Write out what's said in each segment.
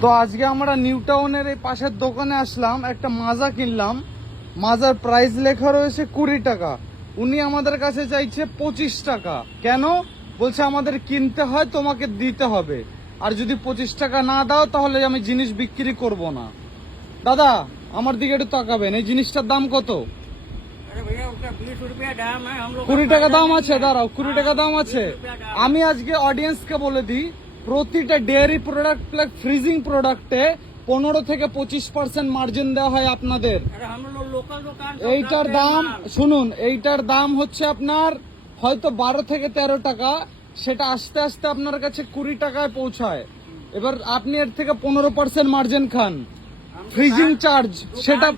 তো আজকে আমরা নিউ টাউনের এই পাশের দোকানে আসলাম, একটা মাজা কিনলাম। মাজার প্রাইস লেখা রয়েছে 20 টাকা, উনি আমাদের কাছে চাইছে 25 টাকা। কেন বলছে? আমাদের কিনতে হয়, তোমাকে দিতে হবে, আর যদি 25 টাকা না দাও তাহলে আমি জিনিস বিক্রি করব না। দাদা আমার দিকে একটু তাকাবেন, এই জিনিসটার দাম কত? 20 টাকা দাম আছে। দাঁড়াও, 20 টাকা দাম আছে। আমি আজকে অডিয়েন্সকে বলে দিই, প্রতিটা ডেয়ারি প্রোডাক্ট প্লাস ফ্রিজিং প্রোডাক্টে 15 থেকে 25% মার্জিন দেওয়া হয় আপনাদের। এইটার দাম শুনুন, এইটার দাম হচ্ছে আপনার হয়তো 12 থেকে 13 টাকা, সেটা আস্তে আস্তে আপনার কাছে 20 টাকায় পৌঁছায়। এবার আপনি এর থেকে 15% মার্জিন খান। ফ্রিজিং চার্জ, সেটা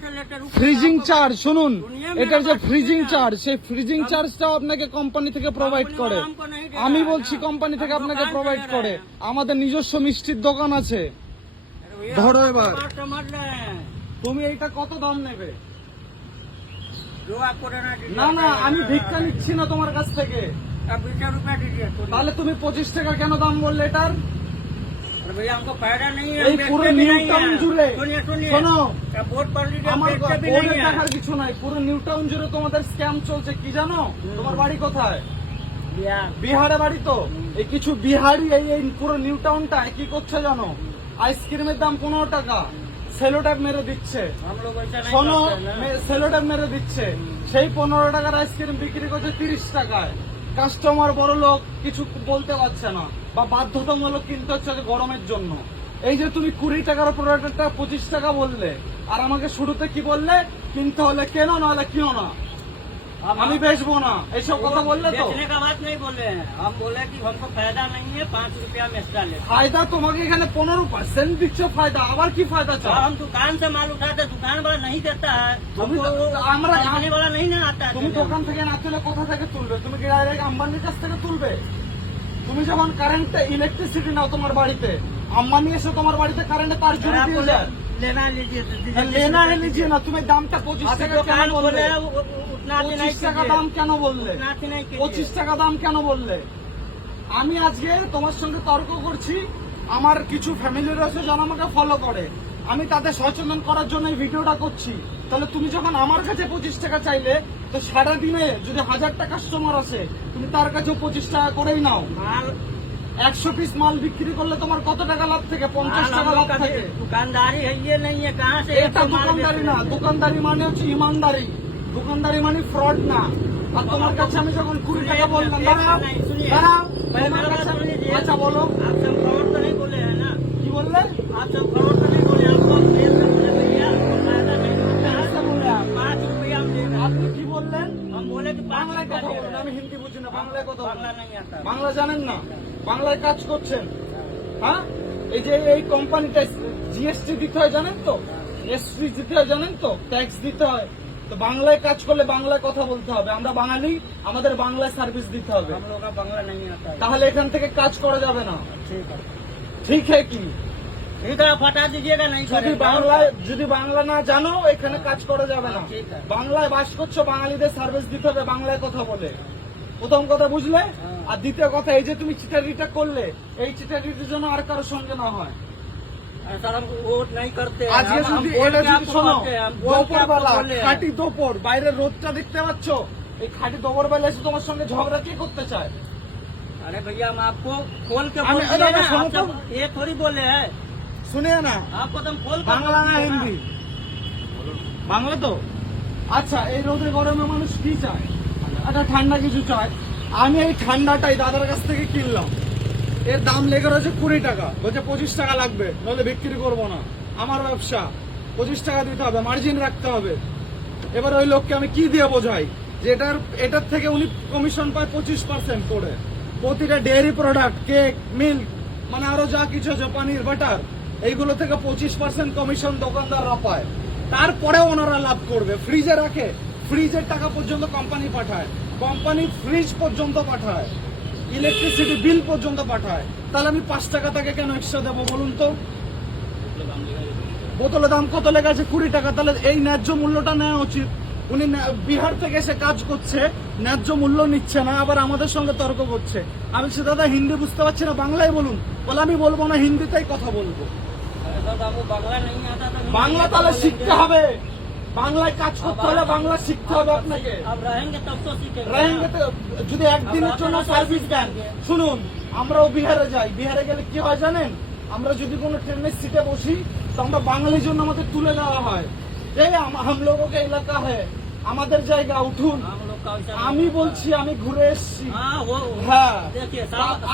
ফ্রিজিং চার্জ শুনুন, এটার যে ফ্রিজিং চার্জ, সেই ফ্রিজিং চার্জটাও আপনাকে কোম্পানি থেকে প্রোভাইড করে। আমি বলছি কোম্পানি থেকে আপনাকে প্রোভাইড করে। আমাদের নিজস্ব মিষ্টির দোকান আছে। ধরো এবার তুমি এইটা কত দাম নেবে? না না, আমি ভিক্ষা নিচ্ছি না তোমার কাছ থেকে। তাহলে তুমি 25 টাকা কেন দাম বললে এটার? भैया हमको फायदा नहीं है। এই পুরো নিউ টাউন জুড়ে শোনো, बोर्ड पर আমার বোর্ডে দেখার কিছু নাই, পুরো নিউ টাউন জুড়ে তোমাদের স্ক্যাম চলছে। কি জানো? তোমার বাড়ি কোথায়? বিহারে বাড়ি তো। এই কিছু বিহারি এই পুরো নিউ টাউনটা কি করছে জানো? আইসক্রিমের দাম 15 টাকা সেলোট্যাপ মেরে দিচ্ছে। শোনো, সেলোট্যাপ মেরে দিচ্ছে, সেই 15 টাকার আইসক্রিম বিক্রি করছে 30 টাকায়। কাস্টমার বড় লোক কিছু বলতে পারছে না, বা বাধ্যতামূলক কিনতে হচ্ছে গরমের জন্য। এই যে তুমি 20 টাকার প্রোডাক্টটা 25 টাকা বললে, আর আমাকে শুরুতে কি বললে? কিনতে হলে কেন, নাহলে কিনো না, আমি বেচবো না, এইসব কথা বললে তো। बेचने का बात नहीं बोले हैं, हम बोले कि हमको फायदा नहीं है, 5 रुपया में एक्स्ट्रा ले। ফায়দা তোমাকে এখানে 15% দিচ্ছ ফায়দা, আবার কি ফায়দা চাও? हम दुकान से माल उठाते, दुकान वाला नहीं देता है, তুমি हमरा खाने वाला नहीं ना आता है। তুমি দোকান থেকে না তুলে কোথা থেকে তুলবে? তুমি কি ডাইরেক্ট আম্বানির কাছ থেকে তুলবে? তুমি যখন কারেন্ট ইলেকট্রিসিটি নাও তোমার বাড়িতে, আম্বানি এসে তোমার বাড়িতে কারেন্টে তার জুড়ে দিয়ে যায়। लेना लीजिए, লেনা है लीजिए ना। তুমি দামটা 25 টাকা কেন বললে? 25 টাকা দাম কেন বললে? 25 টাকা দাম কেন বললে? আমি আজকে তোমার সঙ্গে তর্ক করছি। আমার কিছু ফ্যামিলি রয়েছে যারা আমাকে ফলো করে, আমি তাদের সচেতন করার জন্য এই ভিডিওটা করছি। তাহলে তুমি যখন আমার কাছে 25 টাকা চাইলে, তো সারাদিনে যদি 1000টা কাস্টমার আসে, তুমি তার কাছে 25 টাকা করেই নাও। 100 পিস মাল বিক্রি করলে তোমার কত টাকা লাভ থেকে? 50 টাকা লাভ থেকে। दुकानदारी है ये नहीं है, कहाँ से এটা দোকানদারি না। দোকানদারি মানে হচ্ছে ইমানদারি, দোকানদারি মানে ফ্রড না। আর তোমার কাছে আমি যখন 20 টাকা বললাম, দাঁড়াও দাঁড়াও, তোমার কাছে আচ্ছা বলো, आप सब फ्रॉड तो नहीं बोले हैं ना? কি বললে? आप सब फ्रॉड तो नहीं बोले, आपको तेल से बोले भैया आपको फायदा नहीं होता है, ऐसा बोले आप 5 रुपया हम दे रहे हैं। আপনি কি বললেন? हम बोले कि 5 বাংলায় रुपया কথা दे বলুন, रहे हैं। আমি হিন্দি বুঝি না, বাংলায় কথা बांग्ला বলুন। नहीं आता। বাংলা জানেন না, বাংলায় কাজ করছেন। হ্যাঁ, এই যে এই কোম্পানিটা জিএসটি দিতে হয় জানেন তো, এসটি দিতে হয় জানেন তো, ট্যাক্স দিতে হয়। তো বাংলায় কাজ করলে বাংলায় কথা বলতে হবে। আমরা বাঙালি, আমাদের বাংলায় সার্ভিস দিতে হবে। हम लोग का बांग्ला नहीं आता है। তাহলে এখান থেকে কাজ করা যাবে না। ठीक है, ঠিক है কি? ठीक है, आप हटा दीजिएगा, नहीं যদি বাংলা না জানো, এখানে কাজ করা যাবে না। ঠিক আছে। বাংলায় বাস করছো, বাঙালিদের সার্ভিস দিতে হবে বাংলায় কথা বলে। প্রথম কথা বুঝলে? আর দ্বিতীয় কথা, এই যে তুমি চিটারিটা করলে, এই চিটারিটির জন্য আর কারোর সঙ্গে না হয়। सर हम वोट नहीं करते हैं। আজকে हम যদি बोल এটা के যদি आपको শোনো, करते हैं, हम बोल के দুপুর आपको বেলা बोले हैं। খাঁটি দুপুর, বাইরের রোদটা দেখতে পাচ্ছ, এই খাঁটি দুপুর বেলা এসে তোমার সঙ্গে ঝগড়া কে করতে চায়? अरे भैया हम आपको खोल के हमें- बोल दिए अरे ना, सुनो आप सब ये थोड़ी बोले हैं, শুনে না, आपको तो हम खोल के বাংলা बोल না दिए হিন্দি? বাংলা তো। আচ্ছা, এই রোদে গরমে মানুষ কি চায়? একটা ঠান্ডা কিছু চায়। আমি এই ঠান্ডাটাই দাদার কাছ থেকে কিনলাম, এর দাম লেগে রয়েছে 20 টাকা। বলছে 25 টাকা লাগবে, নইলে বিক্রি করবো না। আমার ব্যবসা, 25 টাকা দিতে হবে, মার্জিন রাখতে হবে। এবার ওই লোককে আমি কি দিয়ে বোঝাই যে এটার থেকে উনি কমিশন পায় 25% করে। প্রতিটা ডেয়ারি প্রোডাক্ট, কেক, মিল্ক, মানে আরো যা কিছু আছে, পানির, বাটার, এইগুলো থেকে 25% কমিশন দোকানদাররা পায়। তারপরে ওনারা লাভ করবে। ফ্রিজে রাখে, ফ্রিজের টাকা পর্যন্ত কোম্পানি পাঠায়, কোম্পানি ফ্রিজ পর্যন্ত পাঠায়, ইলেকট্রিসিটি বিল পর্যন্ত পাঠায়। তাহলে আমি 5 টাকা তাকে কেন এক্সট্রা দেবো বলুন তো? বোতলের দাম কত লেগে আছে? 20 টাকা। তাহলে এই ন্যায্য মূল্যটা নেওয়া উচিত। উনি বিহার থেকে এসে কাজ করছে, ন্যায্য মূল্য নিচ্ছে না, আবার আমাদের সঙ্গে তর্ক করছে। আমি বলছি দাদা হিন্দি বুঝতে পারছি না, বাংলায় বলুন। বলে আমি বলবো না, হিন্দিতেই কথা বলবো। ऐसा तो आपको बांग्ला नहीं आता तो नहीं বাংলা आता, তাহলে बोलेंगे। শিখতে হবে, বাংলায় কাজ করতে হলে বাংলা শিখতে হবে আপনাকে। अब रहेंगे तब तो सीखेंगे रहेंगे তো যদি একদিনের জন্য সার্ভিস দেন, শুনুন আমরাও বিহারে যাই, বিহারে গেলে কি হয় জানেন, আমরা যদি কোনো ট্রেনের সিটে বসি তো আমরা বাঙালির জন্য আমাদের তুলে দেওয়া হয়, এই হাম লোগোকে এলাকা হয়, আমাদের জায়গা উঠুন। हम लोग का वैसा नहीं আমি होता। বলছি আমি ঘুরে এসেছি। हाँ वो হ্যাঁ देखिए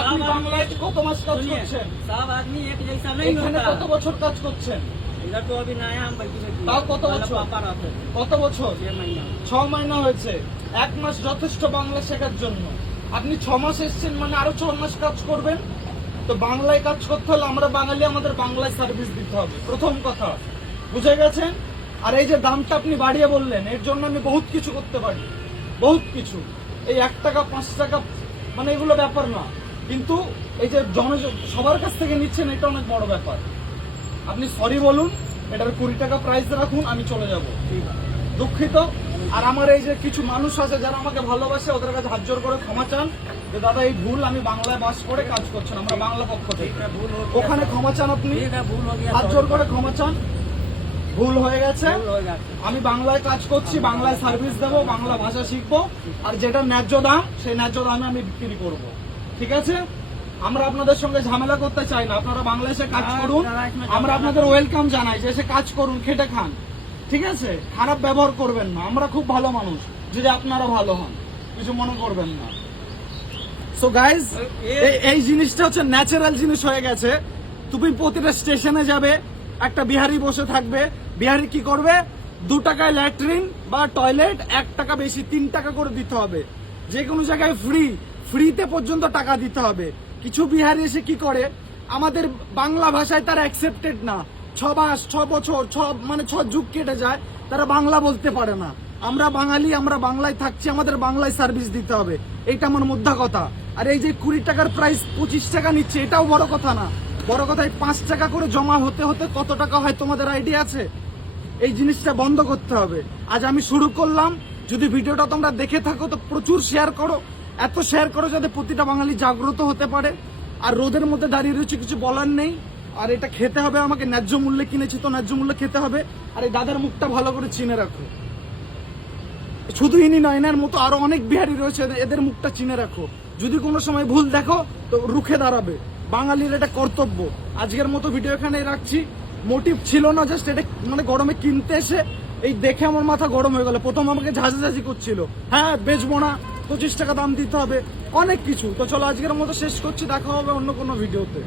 আপনি বাংলায় কত মাস কাজ सुनिए, করছেন, सब आदमी एक जैसा नहीं এখানে होता কত বছর কাজ করছেন, इधर तो अभी नया हम बैठी ताऊ कत बच्चों? पापा रहते थे কত বছর? 6 महीना 6 মাস হয়েছে, 1 মাস যথেষ্ট বাংলা শেখার জন্য। আপনি 6 মাস এসেছেন মানে আরো 6 মাস কাজ করবেন। তো বাংলায় কাজ করতে হলে আমরা বাঙালি, আমাদের বাংলায় সার্ভিস দিতে হবে, প্রথম কথা বুঝে গেছেন। আর এই যে দামটা আপনি বাড়িয়ে বললেন, এর জন্য আমি বহুত কিছু করতে পারি, বহুত কিছু। এই 1 টাকা 5 টাকা মানে এগুলো ব্যাপার না, কিন্তু এই যে সবার কাছ থেকে নিচ্ছেন এটা অনেক বড় ব্যাপার। আপনি সরি বলুন, এটার 20 টাকা প্রাইস রাখুন, আমি চলে যাব, দুঃখিত। আর আমার এই যে কিছু মানুষ আছে যারা আমাকে ভালোবাসে, ওদের কাছে হাত জোর করে ক্ষমা চান যে দাদা এই ভুল, আমি বাংলায় বাস করে কাজ করছেন, আমরা বাংলা পক্ষ থেকে, भूल हो ওখানে ক্ষমা চান আপনি, ठीक है भूल हो गया হাত জোর করে ক্ষমা চান, ভুল হয়ে গেছে। भूल हो गया আমি বাংলায় কাজ করছি, বাংলায় সার্ভিস দেবো, বাংলা ভাষা শিখবো, আর যেটা ন্যায্য দাম সেই ন্যায্য দামে আমি বিক্রি করব, ঠিক আছে। আমরা আপনাদের সঙ্গে ঝামেলা করতে চাই না, আপনারা বাংলায় এসে কাজ করুন, আমরা আপনাদের ওয়েলকাম জানাই যে এসে কাজ করুন, খেটে খান, ঠিক আছে। খারাপ ব্যবহার করবেন না, আমরা খুব ভালো মানুষ, যদি আপনারা ভালো হন কিছু মনে করবেন না। সো গাইজ এই জিনিসটা হচ্ছে ন্যাচারাল জিনিস হয়ে গেছে। তুমি প্রতিটা স্টেশনে যাবে, একটা বিহারি বসে থাকবে, বিহারি কি করবে, 2 টাকায় ল্যাট্রিন বা টয়লেট, 1 টাকা বেশি 3 টাকা করে দিতে হবে। যে কোনো জায়গায় ফ্রিতে পর্যন্ত টাকা দিতে হবে। কিছু বিহারি এসে কি করে, আমাদের বাংলা ভাষায় তারা অ্যাকসেপ্টেড না, 6 মাস 6 বছর 6 যুগ কেটে যায়, তারা বাংলা বলতে পারে না। আমরা বাঙালি, আমরা বাংলায় থাকছি, আমাদের বাংলায় সার্ভিস দিতে হবে, এইটা আমার মোদ্দা কথা। আর এই যে 20 টাকার প্রাইস 25 টাকা নিচ্ছে, এটাও বড় কথা না, বড় কথা 5 টাকা করে জমা হতে হতে কত টাকা হয় তোমাদের আইডিয়া আছে? এই জিনিসটা বন্ধ করতে হবে। আজ আমি শুরু করলাম, যদি ভিডিওটা তোমরা দেখে থাকো তো প্রচুর শেয়ার করো, এত শেয়ার করো যাতে প্রতিটা বাঙালি জাগ্রত হতে পারে। আর রোদের মধ্যে দাঁড়িয়ে রয়েছে, কিছু বলার নেই, আর এটা খেতে হবে আমাকে, ন্যায্য মূল্যে কিনেছি তো ন্যায্য মূল্যে খেতে হবে। আর এই দাদার মুখটা ভালো করে চিনে রাখো, শুধু ইনি নয়, এনার মতো আরো অনেক বিহারি রয়েছে, এদের মুখটা চিনে রাখো। যদি কোনো সময় ভুল দেখো তো রুখে দাঁড়াবে, বাঙালির এটা কর্তব্য। আজকের মতো ভিডিও এখানেই রাখছি, মোটিভ ছিল না, জাস্ট এটা মানে গরমে কিনতে এসে এই দেখে আমার মাথা গরম হয়ে গেল। প্রথম আমাকে ঝাঁঝাঝাঁঝি করছিল, হ্যাঁ বেচবো না, 25 টাকা দাম দিতে হবে, অনেক কিছু। তো চলো আজকের মতো শেষ করছি, দেখা হবে অন্য কোনো ভিডিওতে।